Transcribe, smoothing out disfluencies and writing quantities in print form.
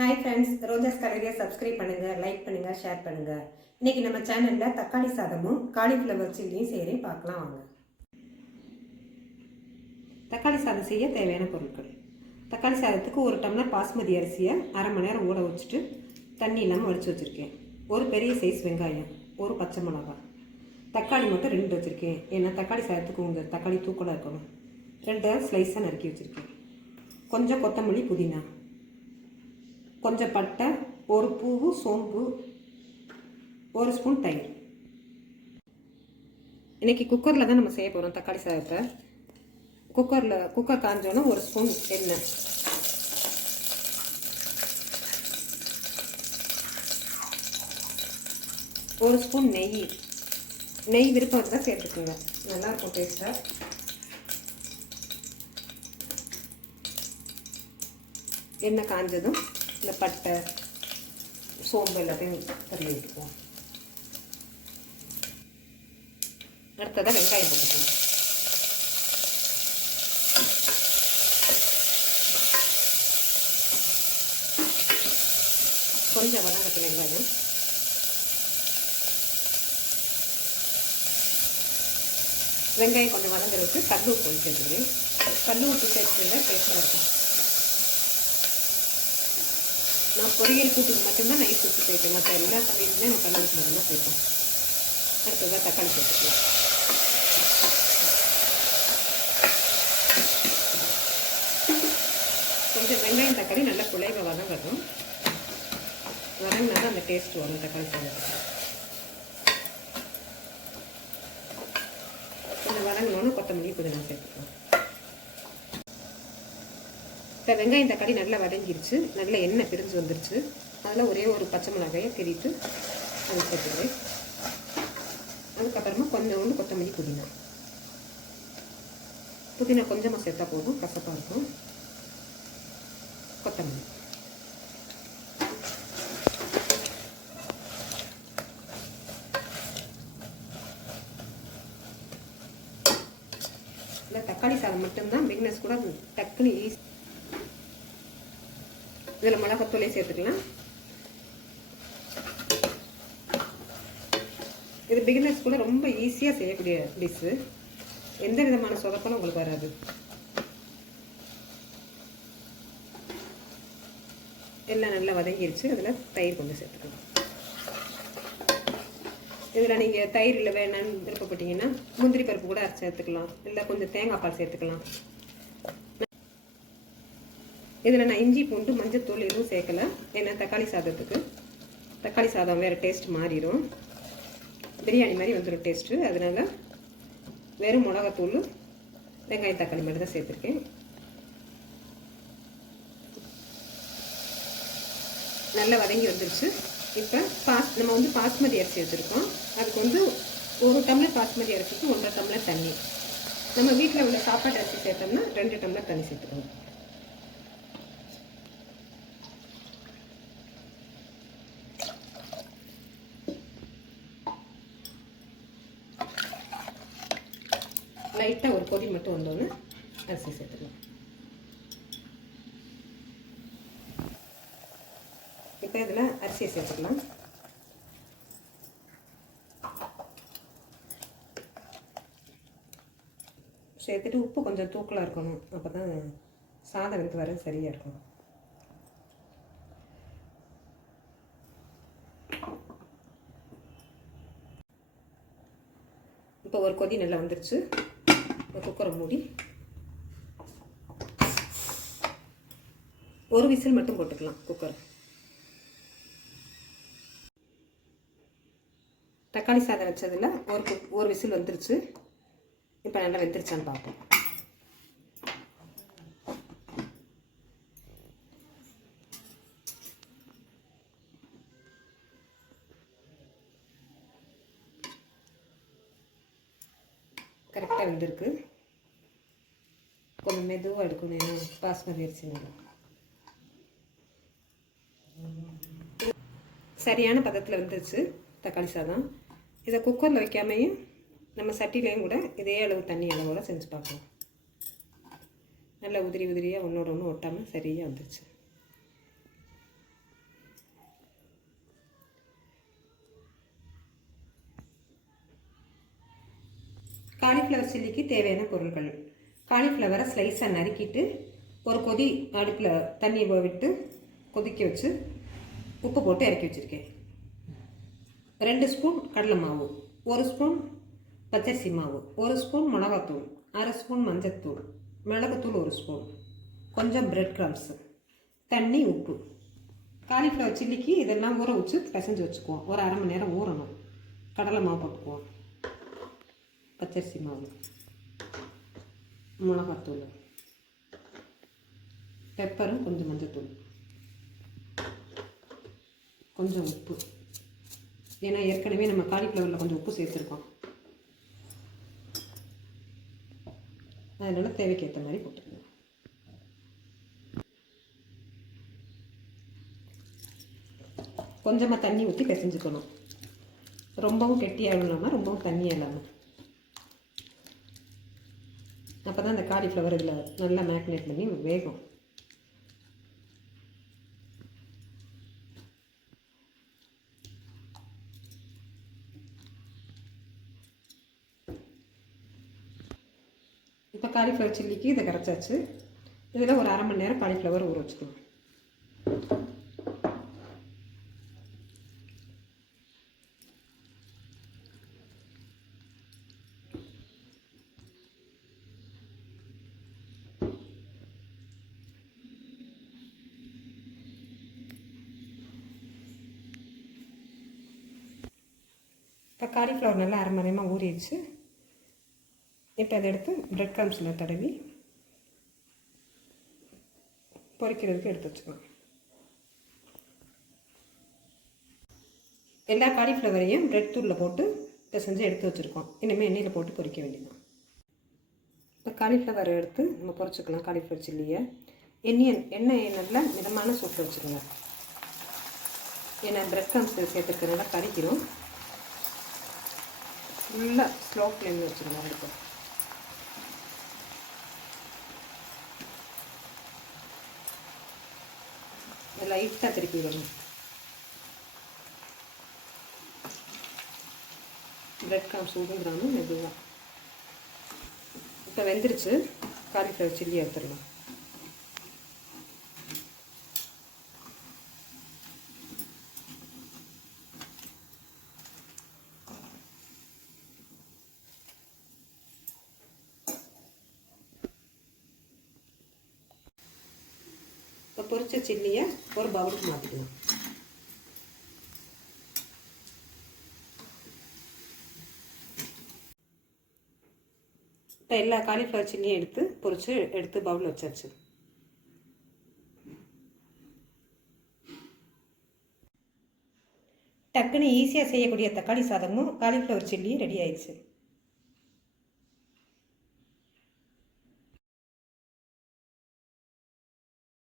Hi friends, ரோஜாஸ் கலரியை subscribe பண்ணுங்கள், like பண்ணுங்கள், share பண்ணுங்கள். இன்றைக்கி நம்ம சேனலில் தக்காளி சாதமும் காலிஃப்ளவர் சில்லியும் செய்கிறேன், பார்க்கலாம் வாங்க. தக்காளி சாதம் செய்ய தேவையான பொருட்கள்: தக்காளி சாதத்துக்கு 1 டம்ளர் பாஸ்மதி அரிசியை அரை மணி நேரம் ஊற வச்சுட்டு தண்ணி இல்லாமல் வடித்து வச்சுருக்கேன். ஒரு பெரிய சைஸ் வெங்காயம், ஒரு பச்சை மிளகாய், தக்காளி மட்டும் 2 வச்சுருக்கேன். ஏன்னா தக்காளி சாதத்துக்கு உங்கள் தக்காளி தூக்கலாக இருக்கணும். 2 ஸ்லைஸாக நறுக்கி வச்சுருக்கேன். கொஞ்சம் கொத்தமல்லி, புதினா, கொஞ்சம் பட்டை, ஒரு பூவு, சோம்பு, ஒரு ஸ்பூன் தயிர். இன்றைக்கி குக்கரில் தான் நம்ம செய்ய போகிறோம் தக்காளி சாதத்தை. குக்கர் காஞ்சோன்னா 1 ஸ்பூன் எண்ணெய், ஒரு ஸ்பூன் நெய் விருப்பம் இருந்தால் சேர்த்துக்கோங்க, நல்லாயிருக்கும் டேஸ்ட்டாக. எண்ணெய் காஞ்சதும் இந்த பட்டை, சோம்பு எல்லாத்தையும் தள்ளி விட்டுக்குவோம். அடுத்ததாக வெங்காயம் போட்டுக்குவோம். கொஞ்சம் வதங்கட்டும் வெங்காயம். வெங்காயம் கொஞ்சம் வதங்குறதுக்கு கல் உப்பு சேர்த்துக்கிறேன். கல் உப்பு சேர்த்துருந்தா டேஸ்ட்டாக இருக்கும். நான் பொரியல் கூட்டுக்கு மட்டும்தான் நைஸ் உப்பு சேர்ப்பேன், மற்ற எல்லா சமையலுமே நம்ம கல் உப்பு மட்டும்தான் சேர்ப்போம். அடுத்ததாக தக்காளி சேர்த்துக்கலாம். கொஞ்சம் வெங்காயம் தக்காளி நல்லா குழைவாக வதங்கட்டும். வதங்கினாலும் அந்த டேஸ்ட் வரும் தக்காளி சாதத்துக்கு. கொஞ்சம் வதங்கினோன்னு கொத்தமல்லி, புதினா சேர்த்துக்கலாம். இப்போ வெங்காயம் தக்காளி நல்லா வதங்கிருச்சு, நல்ல எண்ணெய் பிரிஞ்சு வந்துருச்சு. அதில் ஒரே ஒரு பச்சை மிளகாயை திரித்து அது சேர்த்துக்கிறேன். அதுக்கப்புறமா கொஞ்சோண்டு கொத்தமல்லி, புதினா கொஞ்சமாக சேர்த்தா போதும், கசப்பாக இருக்கும். கொத்தமல்லி, இல்லை தக்காளி சாதம் மட்டும்தான் பிகினர்ஸ் கூட டக்குன்னு ஈஸி. இதில் மிளகாத்தூளை சேர்த்துக்கலாம். இது பிகினர்ஸ் கூட ரொம்ப ஈஸியாக செய்யக்கூடிய டிஷ்ஷு. எந்த விதமான சொதப்பலும் உங்களுக்கு வராது. எல்லாம் நல்லா வதங்கிருச்சு. அதில் தயிர் கொஞ்சம் சேர்த்துக்கலாம். இதில் நீங்கள் தயிர் இல்லை வேணும்னு விருப்பப்பட்டீங்கன்னா முந்திரி பருப்பு கூட அரைச்சி சேர்த்துக்கலாம், இல்லை கொஞ்சம் தேங்காய் பால் சேர்த்துக்கலாம். இதில் நான் இஞ்சி, பூண்டு, மஞ்சத்தூள் எதுவும் சேர்க்கலை. ஏன்னா தக்காளி சாதம் வேறு டேஸ்ட் மாறிடும், பிரியாணி மாதிரி வந்துடும் டேஸ்ட்டு. அதனால் வெறும் மிளகாத்தூள், வெங்காயம், தக்காளி மட்டும் தான் சேர்த்துருக்கேன். நல்லா வதங்கி வந்துருச்சு. இப்போ நம்ம வந்து பாஸ்மதி அரிசி வச்சுருக்கோம். அதுக்கு 1 டம்ளர் பாஸ்மதி அரிசிக்கு 1.5 டம்ளர் தண்ணி. நம்ம வீட்டில் உள்ள சாப்பாட்டு அரிசி சேர்த்தோம்னா 2 டம்ளர் தண்ணி சேர்த்துக்கணும். லைட்டாக ஒரு கொதி மட்டும் வந்தோன்னு அரிசி சேர்த்துக்கலாம். இப்போ இதில் அரிசியை சேர்த்துக்கலாம். சேர்த்துட்டு உப்பு கொஞ்சம் தூக்கலாக இருக்கணும், அப்போ தான் சாதம் எடுத்து வர சரியாக இருக்கும். இப்போ ஒரு கொதி நல்லா வந்துருச்சு. குக்கரை மூடி ஒரு விசில் மட்டும் போட்டுக்கலாம் குக்கர். தக்காளி சாதம் வச்சதில் ஒரு விசில் வந்துருச்சு. இப்போ நல்லா வெந்துருச்சான்னு பார்ப்போம். கரெக்டாக வெந்திருக்கு. கொஞ்சம் மெதுவாக எடுக்கணும், ஏன்னா பாஸ்மதி அரிசி நல்லா சரியான பதத்தில் வந்துருச்சு தக்காளி சாதம். இதை குக்கரில் வைக்காமையும் நம்ம சட்டிலையும் கூட இதே அளவு தண்ணி அளவோடு செஞ்சு பார்க்கலாம். நல்லா உதிரி உதிரியாக ஒன்றோட ஒன்று ஒட்டாமல் சரியாக வந்துருச்சு. காலிஃப்ளவர் சில்லிக்கு தேவையான பொருட்கள்: காலிஃப்ளவரை ஸ்லைஸாக நறுக்கிட்டு ஒரு கொதி அடுப்பில் தண்ணி விட்டு கொதிக்க வச்சு உப்பு போட்டு இறக்கி வச்சுருக்கேன். 2 ஸ்பூன் கடலை மாவு, 1 ஸ்பூன் பச்சரிசி மாவு, 1 ஸ்பூன் மிளகாத்தூள், அரை ஸ்பூன் மஞ்சத்தூள், மிளகுத்தூள் 1 ஸ்பூன், கொஞ்சம் பிரெட் கிரம்ஸு, தண்ணி, உப்பு. காலிஃப்ளவர் சில்லிக்கு இதெல்லாம் ஊற வச்சு பிசைஞ்சு வச்சுக்குவோம். ஒரு அரை மணி நேரம் ஊறணும். கடலை மாவு போட்டுக்குவோம், பச்சரிசி மாவு, மிளகாத்தூள், பெப்பரும் கொஞ்சம் மஞ்சத்தூள், கொஞ்சம் உப்பு. ஏன்னா ஏற்கனவே நம்ம காலிஃப்ளவரில் கொஞ்சம் உப்பு சேர்த்துருக்கோம், அதனால் தேவைக்கு ஏற்ற மாதிரி போட்டுக்கணும். கொஞ்சமாக தண்ணி ஊற்றி பிசைஞ்சுக்கணும். ரொம்பவும் கெட்டியாக இல்லாமல் ரொம்பவும் தண்ணியாக இல்லாமல். அப்போ தான் அந்த காலிஃப்ளவர் இதில் நல்லா மேக்னேட் பண்ணி வேகும். இப்போ காலிஃப்ளவர் சில்லிக்கு இதை கரைச்சாச்சு. இதில் ஒரு அரை மணி நேரம் காலிஃப்ளவர் ஊற வச்சுக்கணும். இப்போ காலிஃப்ளவர் நல்லா அரை மணி நேரமாக ஊறிடுச்சு. இப்போ அதை எடுத்து பிரெட் கிரம்ஸில் தடவி பொரிக்கிறதுக்கு எடுத்து வச்சுக்கலாம். எல்லா காலிஃப்ளவரையும் பிரெட் தூளில் போட்டு பிசைஞ்சு எடுத்து வச்சுருக்கோம். இனிமேல் எண்ணெயில் போட்டு பொரிக்க வேண்டியதான். இப்போ காலிஃப்ளவர் எடுத்து நம்ம பொரிச்சுக்கலாம். காலிஃப்ளவர் சில்லியை எண்ணெய் நல்லா மிதமான சூட்டில் வச்சுருங்க. ஏன்னா பிரெட் கிரம்ஸ் சேர்த்துக்கிறதுனால கறிக்கிறோம். ஃபுல்லாக ஸ்லோ ஃப்ளேமில் வச்சுருங்க. அடுப்பு லைட்டாக திருப்பி விடணும். பிரெட் கிரம்ஸ் ஊடுங்கிறாமல் மெதுவாக. இப்போ வெந்துருச்சு. காலிஃப்ளவர் சில்லி எடுத்துடலாம். இப்போ பொரிச்ச சில்லியை ஒரு பவுலுக்கு மாற்றிக்கலாம். இப்போ எல்லா காலிஃப்ளவர் சில்லியும் எடுத்து பொரிச்சு எடுத்து பவுலில் வச்சாச்சு. டக்குன்னு ஈஸியாக செய்யக்கூடிய தக்காளி சாதமும் காலிஃப்ளவர் சில்லியும் ரெடி ஆயிடுச்சு.